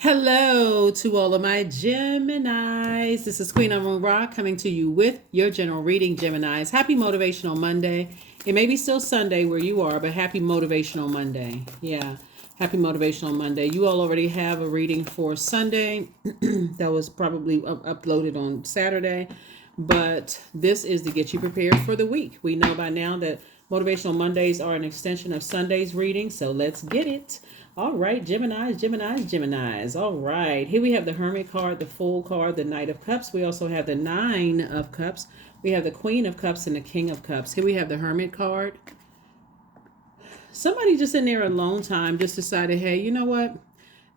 Hello to all of my Geminis. This is Queen Amun Ra coming to you with your general reading, Geminis. Happy Motivational Monday. It may be still Sunday where you are, but happy Motivational Monday. Yeah, happy Motivational Monday. You all already have a reading for Sunday that was probably uploaded on Saturday, but this is to get you prepared for the week. We know by now that Motivational Mondays are an extension of Sunday's reading, so let's get it. All right, Geminis. All right, here we have the Hermit card, the Fool card, the Knight of Cups. We also have the Nine of Cups. We have the Queen of Cups and the King of Cups. Here we have the Hermit card. Somebody just in there a long time just decided, hey, you know what?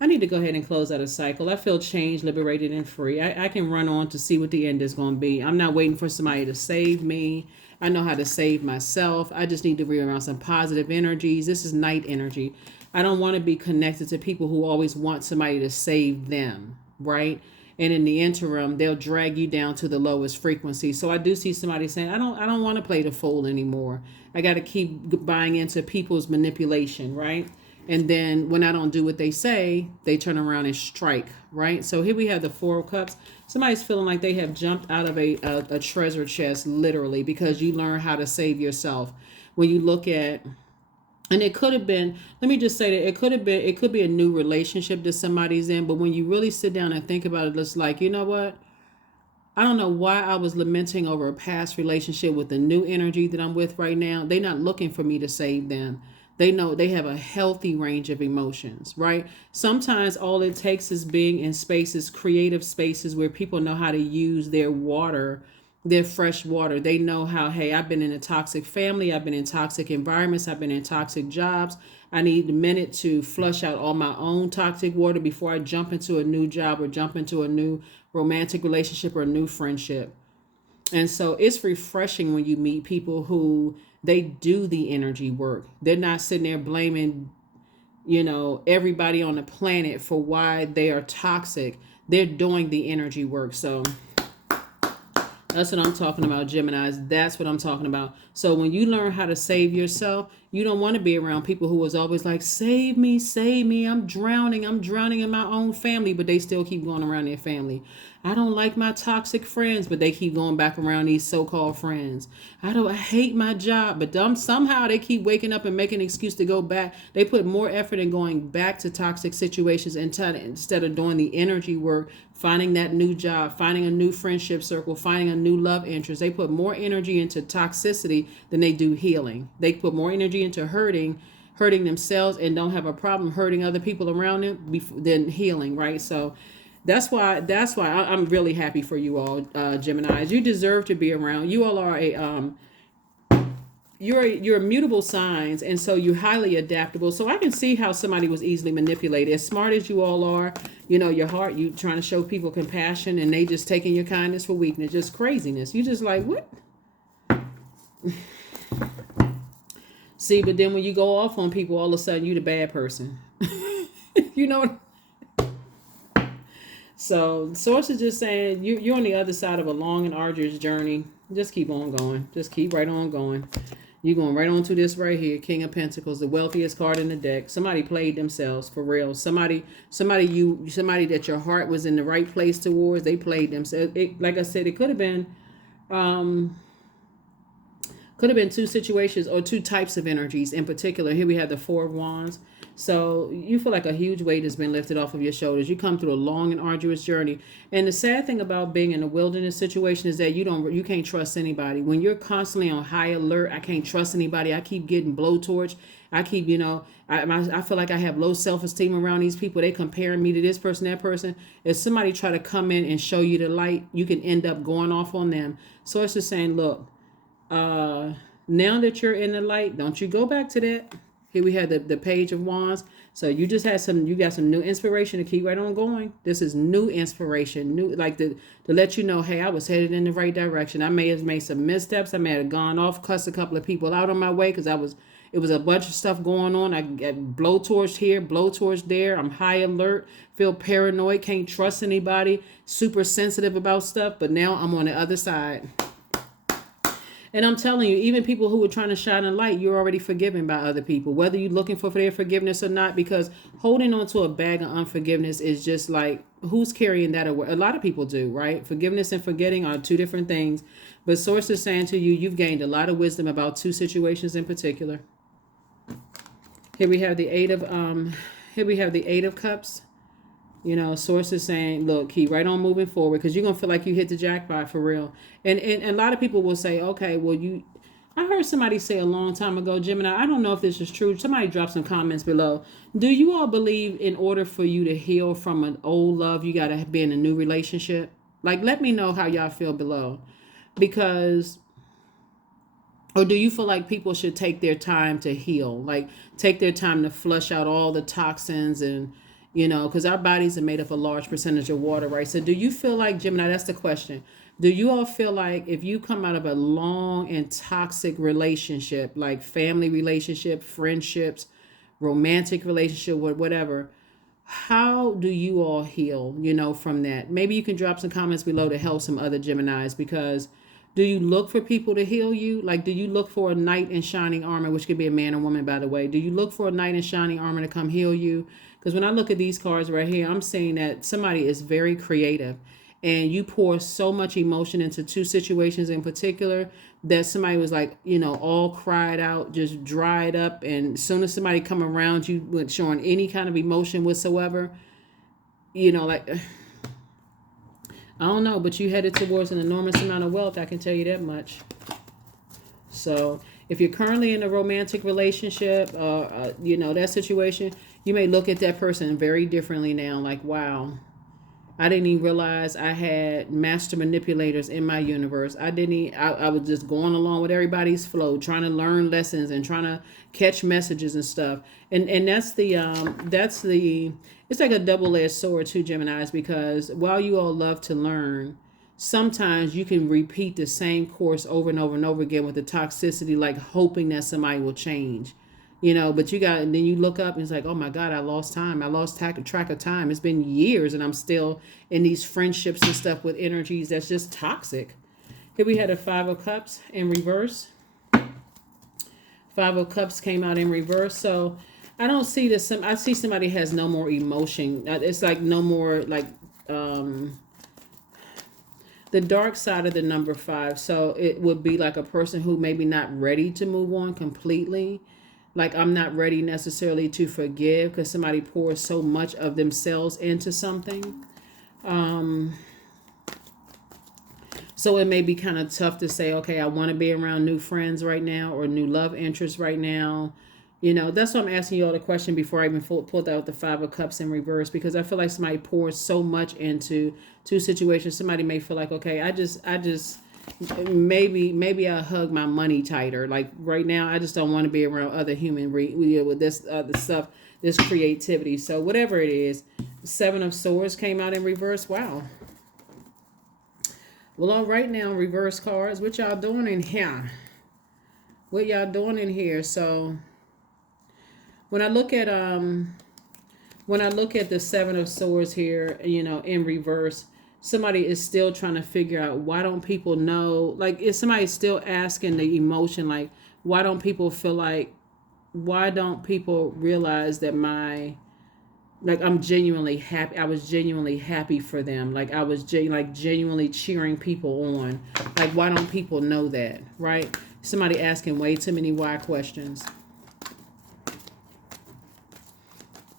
I need to go ahead and close out a cycle. I feel changed, liberated, and free. I can run on to see what the end is going to be. I'm not waiting for somebody to save me. I know how to save myself. I just need to be around some positive energies. This is Knight energy. I don't want to be connected to people who always want somebody to save them, right? And in the interim, they'll drag you down to the lowest frequency. So I do see somebody saying, I don't want to play the fool anymore. I got to keep buying into people's manipulation, right? And then when I don't do what they say, they turn around and strike, right? So here we have the Four of Cups. Somebody's feeling like they have jumped out of a treasure chest, literally, because you learn how to save yourself. When you look at, and it could have been, let me just say that it could be a new relationship that somebody's in. But when you really sit down and think about it, it's like, you know what? I don't know why I was lamenting over a past relationship with the new energy that I'm with right now. They're not looking for me to save them. They know they have a healthy range of emotions, right? Sometimes all it takes is being in spaces, creative spaces where people know how to use their water, their fresh water. They know how, hey, I've been in a toxic family. I've been in toxic environments. I've been in toxic jobs. I need a minute to flush out all my own toxic water before I jump into a new job or jump into a new romantic relationship or a new friendship. And so it's refreshing when you meet people who they do the energy work. They're not sitting there blaming, everybody on the planet for why they are toxic. They're doing the energy work. So that's what I'm talking about, Geminis. That's what I'm talking about. So when you learn how to save yourself, you don't want to be around people who was always like, save me, I'm drowning in my own family, but they still keep going around their family. I don't like my toxic friends, but they keep going back around these so-called friends. I hate my job, but somehow they keep waking up and making an excuse to go back. They put more effort in going back to toxic situations instead of doing the energy work, finding that new job, finding a new friendship circle, finding a new love interest. They put more energy into toxicity than they do healing. They put more energy into hurting themselves and don't have a problem hurting other people around them than healing, right? So that's why I'm really happy for you all, Geminis. You deserve to be around. You all are you're mutable signs, and so you're highly adaptable. So I can see how somebody was easily manipulated. As smart as you all are, your heart, you trying to show people compassion, and they just taking your kindness for weakness, just craziness. You just like, what? See, but then when you go off on people, all of a sudden you the bad person. you know. So Source is just saying you're on the other side of a long and arduous journey. Just keep on going. Just keep right on going. You're going right on to this right here, King of Pentacles, the wealthiest card in the deck. Somebody played themselves for real. Somebody that your heart was in the right place towards. They played themselves. Like I said, it could have been two situations or two types of energies in particular. Here we have the Four of Wands. So you feel like a huge weight has been lifted off of your shoulders. You come through a long and arduous journey. And the sad thing about being in a wilderness situation is that you can't trust anybody. When you're constantly on high alert, I can't trust anybody. I keep getting blowtorch. I keep, I feel like I have low self-esteem around these people. They comparing me to this person, that person. If somebody try to come in and show you the light, you can end up going off on them. So it's just saying, look, now that you're in the light, don't you go back to that. Here we have the Page of Wands. So you got some new inspiration to keep right on going. This is new inspiration, to let you know, hey, I was headed in the right direction. I may have made some missteps. I may have gone off, cussed a couple of people out on my way because it was a bunch of stuff going on. I got blowtorch here, blowtorch there. I'm high alert, feel paranoid, can't trust anybody, super sensitive about stuff. But now I'm on the other side. And I'm telling you, even people who are trying to shine a light, you're already forgiven by other people, whether you're looking for their forgiveness or not, because holding on to a bag of unforgiveness is just like, who's carrying that away? A lot of people do, right? Forgiveness and forgetting are two different things. But Source is saying to you, you've gained a lot of wisdom about two situations in particular. Here we have the Eight of Cups. You know, Source is saying, look, keep right on moving forward, because you're going to feel like you hit the jackpot for real. And a lot of people will say, okay, well, I heard somebody say a long time ago, Gemini, I don't know if this is true. Somebody drop some comments below. Do you all believe in order for you to heal from an old love, you got to be in a new relationship? Like, let me know how y'all feel below. Because, or do you feel like people should take their time to heal? Like, take their time to flush out all the toxins and, you know, because our bodies are made up a large percentage of water, right? So do you feel like, Gemini, that's the question. Do you all feel like if you come out of a long and toxic relationship, like family relationship, friendships, romantic relationship, whatever, how do you all heal, you know, from that? Maybe you can drop some comments below to help some other Geminis, because do you look for people to heal you? Like, do you look for a knight in shining armor, which could be a man or woman, by the way? Do you look for a knight in shining armor to come heal you? Because when I look at these cards right here, I'm saying that somebody is very creative, and you pour so much emotion into two situations in particular that somebody was like, you know, all cried out, just dried up. And as soon as somebody come around you with showing any kind of emotion whatsoever, you know, like, I don't know, but you headed towards an enormous amount of wealth. I can tell you that much. So if you're currently in a romantic relationship, you know, that situation, you may look at that person very differently now. Like, wow, I didn't even realize I had master manipulators in my universe. I was just going along with everybody's flow, trying to learn lessons and trying to catch messages and stuff. And that's it's like a double-edged sword too, Geminis, because while you all love to learn, sometimes you can repeat the same course over and over and over again with the toxicity, like hoping that somebody will change. You know, but and then you look up and it's like, oh my God, I lost time. I lost track of time. It's been years and I'm still in these friendships and stuff with energies that's just toxic. Here we had a Five of Cups in reverse. Five of Cups came out in reverse. So I don't see this. I see somebody has no more emotion. It's like no more, like, the dark side of the number 5. So it would be like a person who maybe not ready to move on completely. Like, I'm not ready necessarily to forgive because somebody pours so much of themselves into something. So it may be kind of tough to say, okay, I want to be around new friends right now or new love interests right now. You know, that's why I'm asking you all the question before I even pulled out the Five of Cups in reverse, because I feel like somebody pours so much into two situations. Somebody may feel like, okay, I just maybe I'll hug my money tighter. Like right now, I just don't want to be around other human with this other stuff, this creativity. So whatever it is, Seven of Swords came out in reverse. Wow. Well, all right now, reverse cards. What y'all doing in here? What y'all doing in here? So when I look at the Seven of Swords here, you know, in reverse, somebody is still trying to figure out, why don't people know, like, if somebody's still asking the emotion, like, why don't people realize that I'm genuinely happy. I was genuinely happy for them. Like, I was genuinely cheering people on. Like, why don't people know that, right? Somebody asking way too many why questions.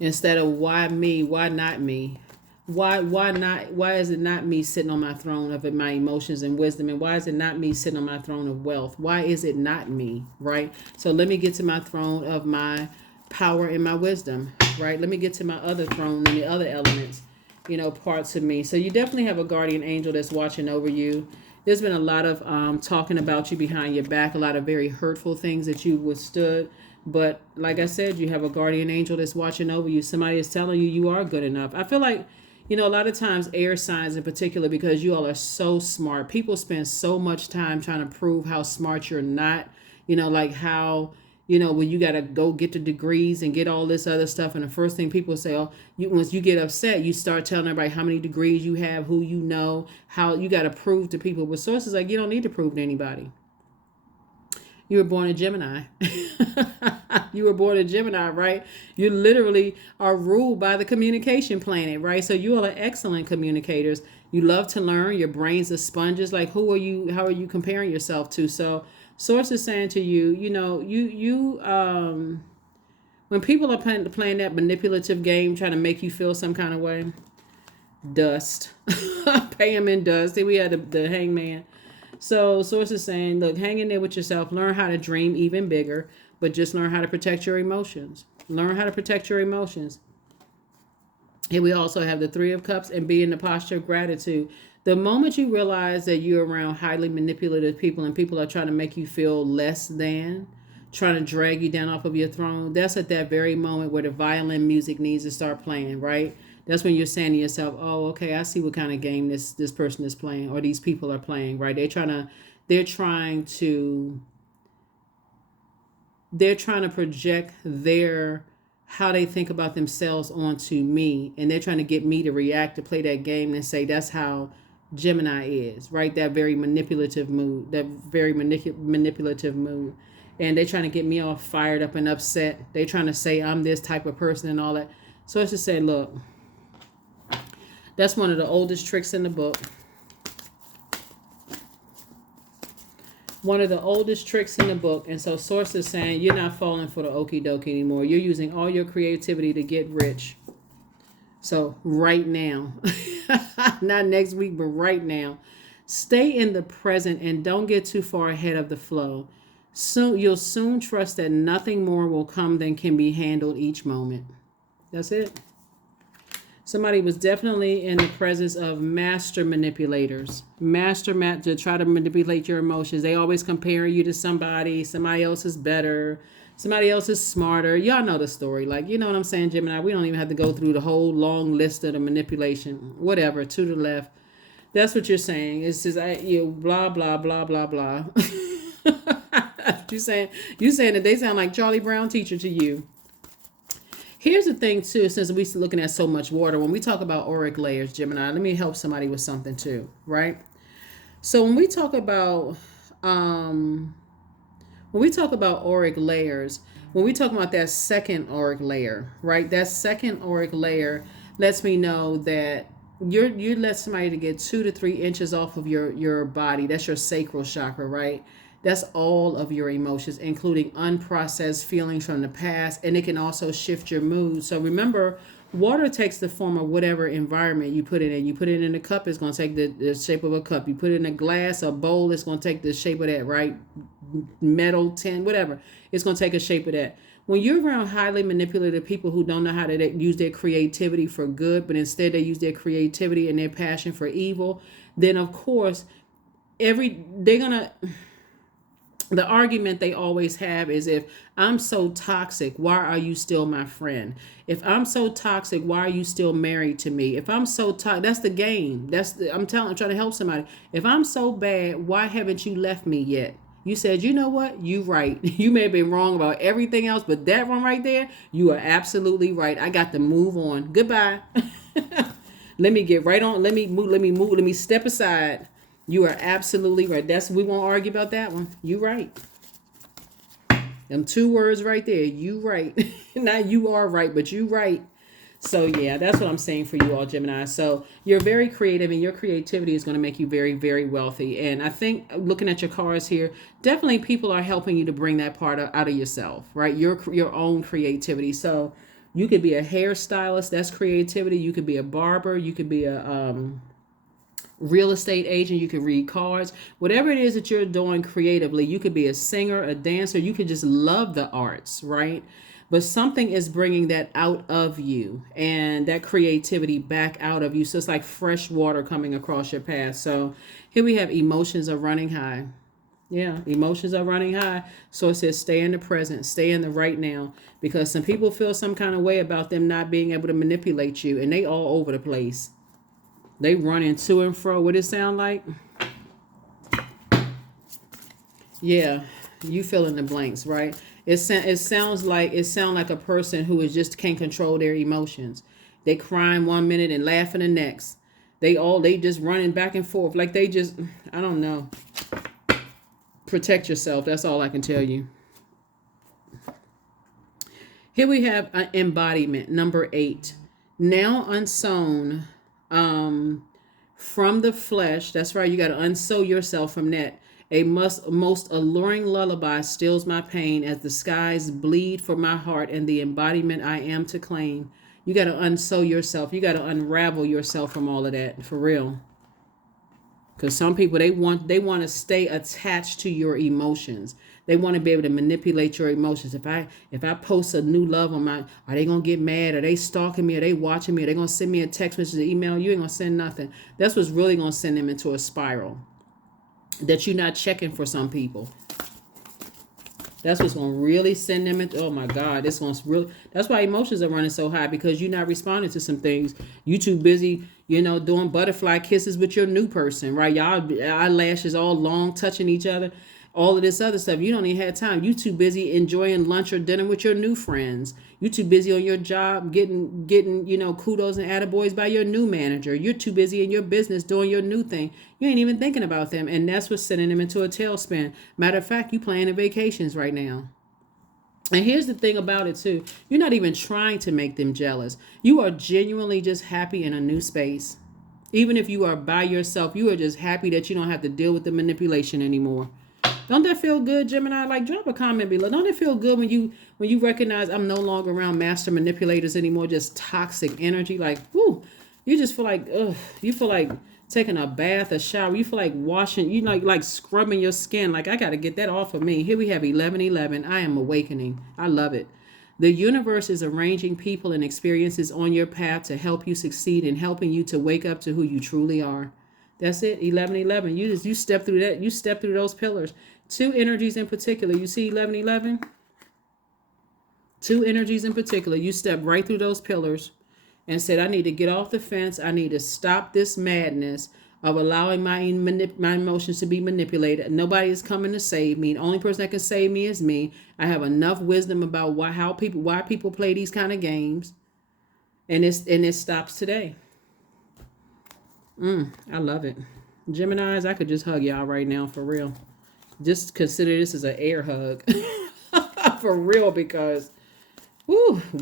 Instead of why me, why not me? Why is it not me sitting on my throne of my emotions and wisdom? And why is it not me sitting on my throne of wealth? Why is it not me, right? So let me get to my throne of my power and my wisdom, right? Let me get to my other throne and the other elements, you know, parts of me. So you definitely have a guardian angel that's watching over you. There's been a lot of talking about you behind your back, a lot of very hurtful things that you withstood. But like I said, you have a guardian angel that's watching over you. Somebody is telling you you are good enough. I feel like, you know, a lot of times air signs in particular, because you all are so smart. People spend so much time trying to prove how smart you're not. You know, like how, you know, when you got to go get the degrees and get all this other stuff. And the first thing people say, once you get upset, you start telling everybody how many degrees you have, who you know, how you got to prove to people. But sources like, you don't need to prove to anybody. You were born a Gemini. You were born a Gemini, right? You literally are ruled by the communication planet, right? So you all are excellent communicators. You love to learn. Your brains are sponges. Like, who are you? How are you comparing yourself to? So source is saying to you, you know, when people are playing that manipulative game, trying to make you feel some kind of way, dust. Pay them in dust. Then we had the hangman. So source is saying, look, hang in there with yourself. Learn how to dream even bigger, but just learn how to protect your emotions. Learn how to protect your emotions. Here we also have the Three of Cups and be in the posture of gratitude. The moment you realize that you're around highly manipulative people and people are trying to make you feel less than, trying to drag you down off of your throne, that's at that very moment where the violin music needs to start playing, right? That's when you're saying to yourself, oh, okay, I see what kind of game this person is playing, or these people are playing, right? They're trying to project their how they think about themselves onto me, and they're trying to get me to react, to play that game and say that's how Gemini is, right? That very manipulative mood, manipulative mood. And they're trying to get me all fired up and upset. They're trying to say I'm this type of person and all that. So it's just saying, look, that's one of the oldest tricks in the book. One of the oldest tricks in the book. And so source is saying you're not falling for the okie dokie anymore. You're using all your creativity to get rich. So right now, not next week, but right now, stay in the present and don't get too far ahead of the flow. Soon, you'll soon trust that nothing more will come than can be handled each moment. That's it. Somebody was definitely in the presence of master manipulators. To try to manipulate your emotions. They always compare you to somebody. Somebody else is better. Somebody else is smarter. Y'all know the story. Like, you know what I'm saying, Gemini? We don't even have to go through the whole long list of the manipulation. Whatever, to the left. That's what you're saying. It's just, blah, blah, blah, blah, blah. You saying that they sound like Charlie Brown teacher to you. Here's the thing too, since we're looking at so much water, when we talk about auric layers, Gemini, let me help somebody with something too, right? So when we talk about auric layers, when we talk about that second auric layer, right? That second auric layer lets me know that you let somebody to get 2 to 3 inches off of your body. That's your sacral chakra, right? That's all of your emotions, including unprocessed feelings from the past, and it can also shift your mood. So remember, water takes the form of whatever environment you put it in. You put it in a cup, it's going to take the shape of a cup. You put it in a glass, a bowl, it's going to take the shape of that, right? Metal, tin, whatever. It's going to take a shape of that. When you're around highly manipulative people who don't know how to use their creativity for good, but instead they use their creativity and their passion for evil, then of course, the argument they always have is, if I'm so toxic, why are you still my friend? If I'm so toxic, why are you still married to me? If I'm so toxic, that's the game. I'm trying to help somebody. If I'm so bad, why haven't you left me yet? You said, you know what? You right. You may have been wrong about everything else, but that one right there, you are absolutely right. I got to move on. Goodbye. Let me get right on. Let me move. Let me step aside. You are absolutely right. We won't argue about that one. You right. Them 2 words right there. You right. Not you are right, but you right. So yeah, that's what I'm saying for you all, Gemini. So you're very creative, and your creativity is going to make you very, very wealthy. And I think looking at your cards here, definitely people are helping you to bring that part out of yourself, right? Your own creativity. So you could be a hairstylist. That's creativity. You could be a barber. You could be a real estate agent. You can read cards. Whatever it is that you're doing creatively, you could be a singer, a dancer. You could just love the arts, right? But something is bringing that out of you, and that creativity back out of you. So it's like fresh water coming across your path. So here we have emotions are running high. Yeah, emotions are running high. So it says stay in the present, stay in the right now, because some people feel some kind of way about them not being able to manipulate you, and they all over the place. They running to and fro. What it sound like? Yeah, you fill in the blanks, right? It sounds like a person who just can't control their emotions. They crying one minute and laughing the next. They just running back and forth like they just, I don't know. Protect yourself. That's all I can tell you. Here we have embodiment, number 8. Now unsown from the flesh. That's right. You got to unsew yourself from that. A most alluring lullaby stills my pain as the skies bleed for my heart and the embodiment I am to claim. You got to unsew yourself. You got to unravel yourself from all of that, for real. Because some people, they want to stay attached to your emotions. They want to be able to manipulate your emotions. If I post a new love on my, are they gonna get mad? Are they stalking me? Are they watching me? Are they gonna send me a text message, an email? You ain't gonna send nothing. That's what's really gonna send them into a spiral. That you're not checking for some people. That's what's gonna really send them into. Oh my God, this gonna really. That's why emotions are running so high, because you're not responding to some things. You too busy, doing butterfly kisses with your new person, right? Y'all eyelashes all long, touching each other. All of this other stuff. You don't even have time. You too busy enjoying lunch or dinner with your new friends. You too busy on your job getting kudos and attaboys by your new manager. You're too busy in your business doing your new thing. You ain't even thinking about them. And that's what's sending them into a tailspin. Matter of fact, you planning vacations right now. And here's the thing about it too. You're not even trying to make them jealous. You are genuinely just happy in a new space. Even if you are by yourself, you are just happy that you don't have to deal with the manipulation anymore. Don't that feel good, Gemini? Like, drop a comment below. Don't it feel good when you recognize I'm no longer around master manipulators anymore, just toxic energy? Like, whoo, you just feel like, ugh, you feel like taking a bath, a shower. You feel like washing, like scrubbing your skin. Like, I got to get that off of me. Here we have 1111. I am awakening. I love it. The universe is arranging people and experiences on your path to help you succeed and helping you to wake up to who you truly are. That's it. 1111. You step through that. You step through those pillars. 2 energies in particular. You see 1111? 2 energies in particular. You step right through those pillars and said, I need to get off the fence. I need to stop this madness of allowing my emotions to be manipulated. Nobody is coming to save me. The only person that can save me is me. I have enough wisdom about why people play these kind of games. And it stops today. I love it. Geminis, I could just hug y'all right now, for real. Just consider this as an air hug. For real, because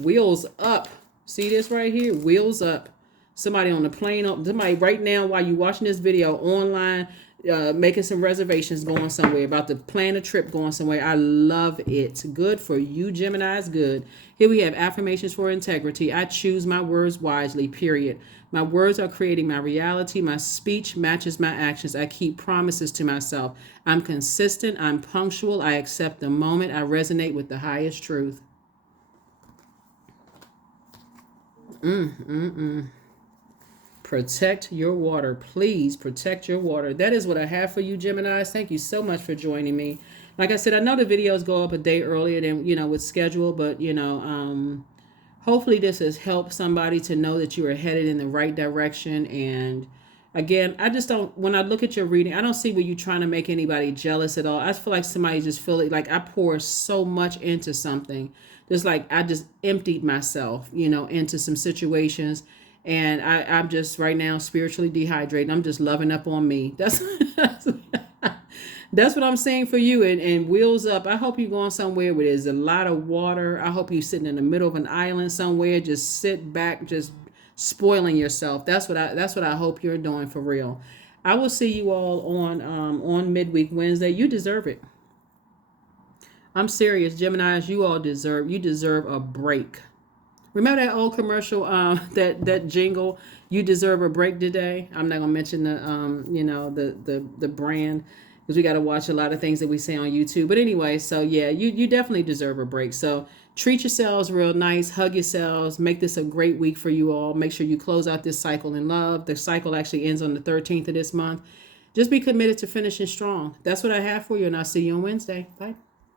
wheels up. See this right here? Wheels up. Somebody on the plane, somebody right now while you watching this video online, making some reservations, going somewhere, about to plan a trip, going somewhere. I love it. Good for you, Geminis. Good. Here we have affirmations for integrity. I choose my words wisely, period. My words are creating my reality. My speech matches my actions. I keep promises to myself. I'm consistent. I'm punctual. I accept the moment. I resonate with the highest truth. Protect your water. Please protect your water. That is what I have for you, Geminis. Thank you so much for joining me. Like I said, I know the videos go up a day earlier than, with schedule, but, hopefully this has helped somebody to know that you are headed in the right direction. And again, I just don't, when I look at your reading, I don't see where you're trying to make anybody jealous at all. I feel like somebody just feel it, like I pour so much into something. Just like I just emptied myself, into some situations. And I'm just right now spiritually dehydrated. I'm just loving up on me. That's what I'm saying for you. And wheels up. I hope you're going somewhere where there's a lot of water. I hope you're sitting in the middle of an island somewhere. Just sit back, just spoiling yourself. That's what I hope you're doing, for real. I will see you all on midweek Wednesday. You deserve it. I'm serious, Geminis. You all deserve a break. Remember that old commercial, that jingle, you deserve a break today? I'm not gonna mention the brand, because we got to watch a lot of things that we say on YouTube. But anyway, so yeah, you definitely deserve a break. So treat yourselves real nice, hug yourselves, make this a great week for you all. Make sure you close out this cycle in love. The cycle actually ends on the 13th of this month. Just be committed to finishing strong. That's what I have for you, and I'll see you on Wednesday. Bye.